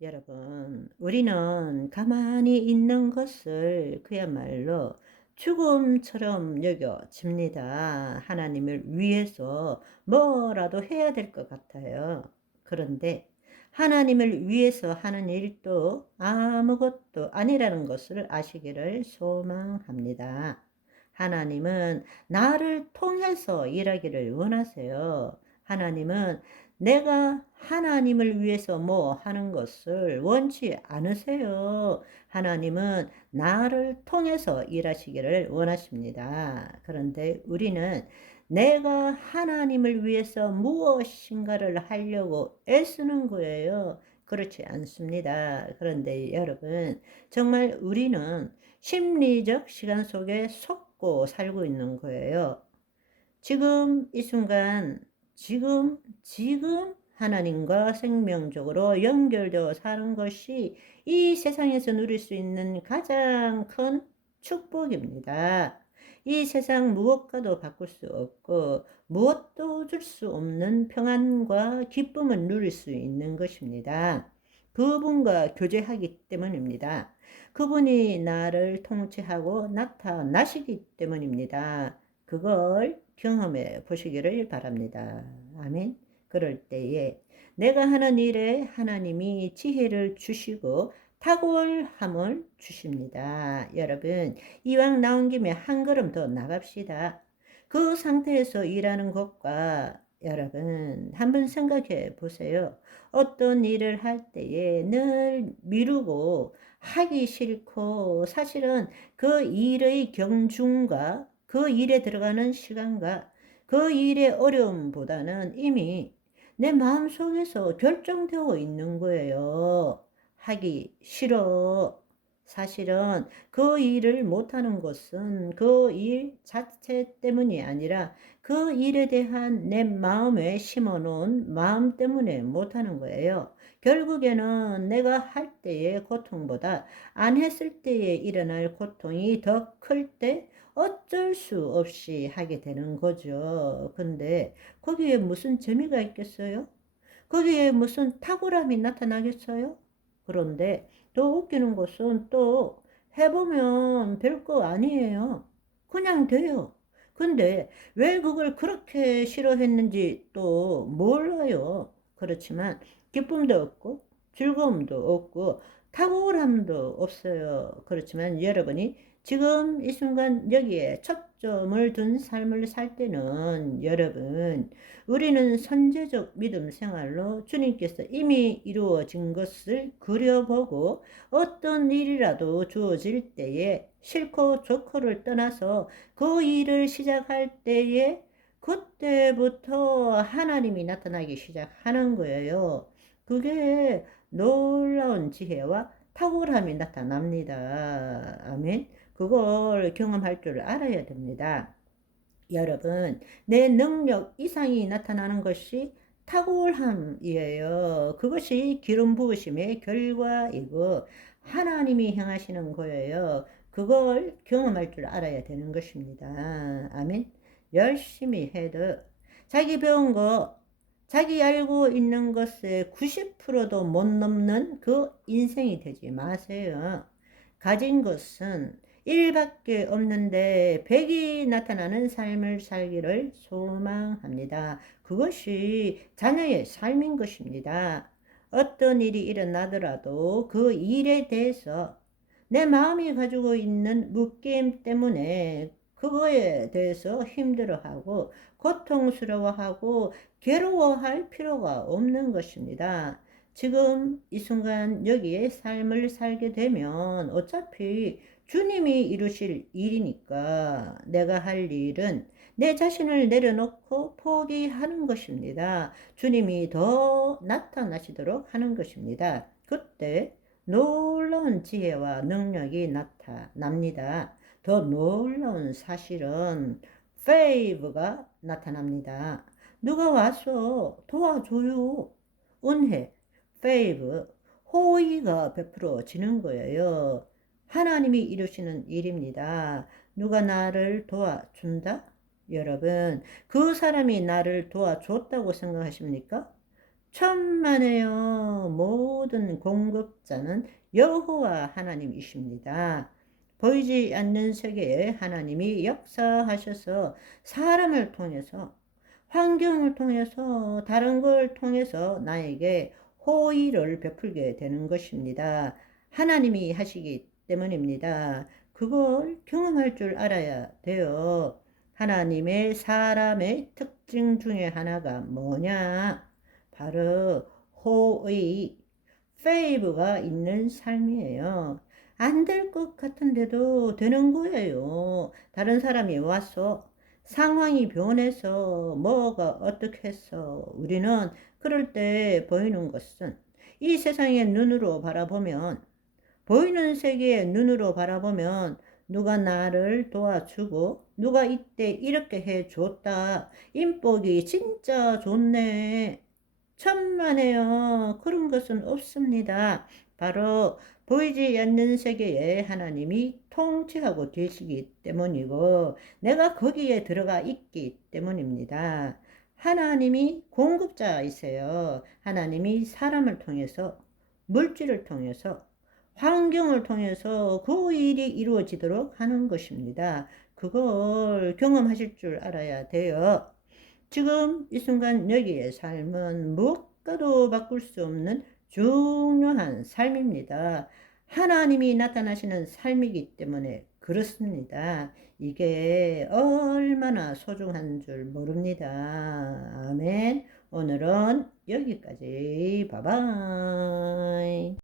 여러분, 우리는 가만히 있는 것을 그야말로 죽음처럼 여겨집니다. 하나님을 위해서 뭐라도 해야 될 것 같아요. 그런데 하나님을 위해서 하는 일도 아무것도 아니라는 것을 아시기를 소망합니다. 하나님은 나를 통해서 일하기를 원하세요. 하나님은 내가 하나님을 위해서 뭐 하는 것을 원치 않으세요. 하나님은 나를 통해서 일하시기를 원하십니다. 그런데 우리는 내가 하나님을 위해서 무엇인가를 하려고 애쓰는 거예요. 그렇지 않습니다. 그런데 여러분, 정말 우리는 심리적 시간 속에 속고 살고 있는 거예요. 지금 이 순간, 지금 하나님과 생명적으로 연결되어 사는 것이 이 세상에서 누릴 수 있는 가장 큰 축복입니다. 이 세상 무엇과도 바꿀 수 없고 무엇도 줄 수 없는 평안과 기쁨을 누릴 수 있는 것입니다. 그분과 교제하기 때문입니다. 그분이 나를 통치하고 나타나시기 때문입니다. 그걸 경험해 보시기를 바랍니다. 아멘. 그럴 때에 내가 하는 일에 하나님이 지혜를 주시고 탁월함을 주십니다. 여러분, 이왕 나온 김에 한 걸음 더 나갑시다. 그 상태에서 일하는 것과 여러분 한번 생각해 보세요. 어떤 일을 할 때에 늘 미루고 하기 싫고 사실은 그 일의 경중과 그 일에 들어가는 시간과 그 일의 어려움보다는 이미 내 마음속에서 결정되어 있는 거예요. 하기 싫어. 사실은 그 일을 못하는 것은 그 일 자체 때문이 아니라 그 일에 대한 내 마음에 심어놓은 마음 때문에 못하는 거예요. 결국에는 내가 할 때의 고통보다 안 했을 때에 일어날 고통이 더 클 때 어쩔 수 없이 하게 되는 거죠. 근데 거기에 무슨 재미가 있겠어요? 거기에 무슨 탁월함이 나타나겠어요? 그런데 더 웃기는 것은 또 해보면 별거 아니에요. 그냥 돼요. 근데 왜 그걸 그렇게 싫어했는지 또 몰라요. 그렇지만 기쁨도 없고 즐거움도 없고 탁월함도 없어요. 그렇지만 여러분이 지금 이 순간 여기에 초점을 둔 삶을 살 때는 여러분, 우리는 선제적 믿음 생활로 주님께서 이미 이루어진 것을 그려보고 어떤 일이라도 주어질 때에 싫고 좋고를 떠나서 그 일을 시작할 때에 그때부터 하나님이 나타나기 시작하는 거예요. 그게 놀라운 지혜와 탁월함이 나타납니다. 아멘. 그걸 경험할 줄 알아야 됩니다. 여러분, 내 능력 이상이 나타나는 것이 탁월함이에요. 그것이 기름 부으심의 결과이고 하나님이 행하시는 거예요. 그걸 경험할 줄 알아야 되는 것입니다. 아멘. 열심히 해도 자기 배운 거, 자기 알고 있는 것의 90%도 못 넘는 그 인생이 되지 마세요. 가진 것은 1밖에 없는데 100이 나타나는 삶을 살기를 소망합니다. 그것이 자녀의 삶인 것입니다. 어떤 일이 일어나더라도 그 일에 대해서 내 마음이 가지고 있는 묶임 때문에 그거에 대해서 힘들어하고 고통스러워하고 괴로워할 필요가 없는 것입니다. 지금 이 순간 여기에 삶을 살게 되면 어차피 주님이 이루실 일이니까 내가 할 일은 내 자신을 내려놓고 포기하는 것입니다. 주님이 더 나타나시도록 하는 것입니다. 그때 놀라운 지혜와 능력이 나타납니다. 더 놀라운 사실은 페이브가 나타납니다. 누가 와서 도와줘요. 은혜, 페이브, 호의가 베풀어지는 거예요. 하나님이 이루시는 일입니다. 누가 나를 도와준다? 여러분, 그 사람이 나를 도와줬다고 생각하십니까? 천만에요. 모든 공급자는 여호와 하나님이십니다. 보이지 않는 세계에 하나님이 역사하셔서 사람을 통해서, 환경을 통해서, 다른 걸 통해서 나에게 호의를 베풀게 되는 것입니다. 하나님이 하시기 때문입니다. 그걸 경험할 줄 알아야 돼요. 하나님의 사람의 특징 중에 하나가 뭐냐? 바로 호의, 페이브가 있는 삶이에요. 안 될 것 같은데도 되는 거예요. 다른 사람이 와서 상황이 변해서 뭐가 어떻게 해서 우리는 그럴 때 보이는 것은 이 세상의 눈으로 바라보면, 보이는 세계의 눈으로 바라보면 누가 나를 도와주고 누가 이때 이렇게 해줬다. 인복이 진짜 좋네. 천만에요. 그런 것은 없습니다. 바로 보이지 않는 세계에 하나님이 통치하고 계시기 때문이고 내가 거기에 들어가 있기 때문입니다. 하나님이 공급자이세요. 하나님이 사람을 통해서, 물질을 통해서, 환경을 통해서 그 일이 이루어지도록 하는 것입니다. 그걸 경험하실 줄 알아야 돼요. 지금 이 순간 여기의 삶은 무엇과도 바꿀 수 없는 중요한 삶입니다. 하나님이 나타나시는 삶이기 때문에 그렇습니다. 이게 얼마나 소중한 줄 모릅니다. 아멘. 오늘은 여기까지. 바이바이.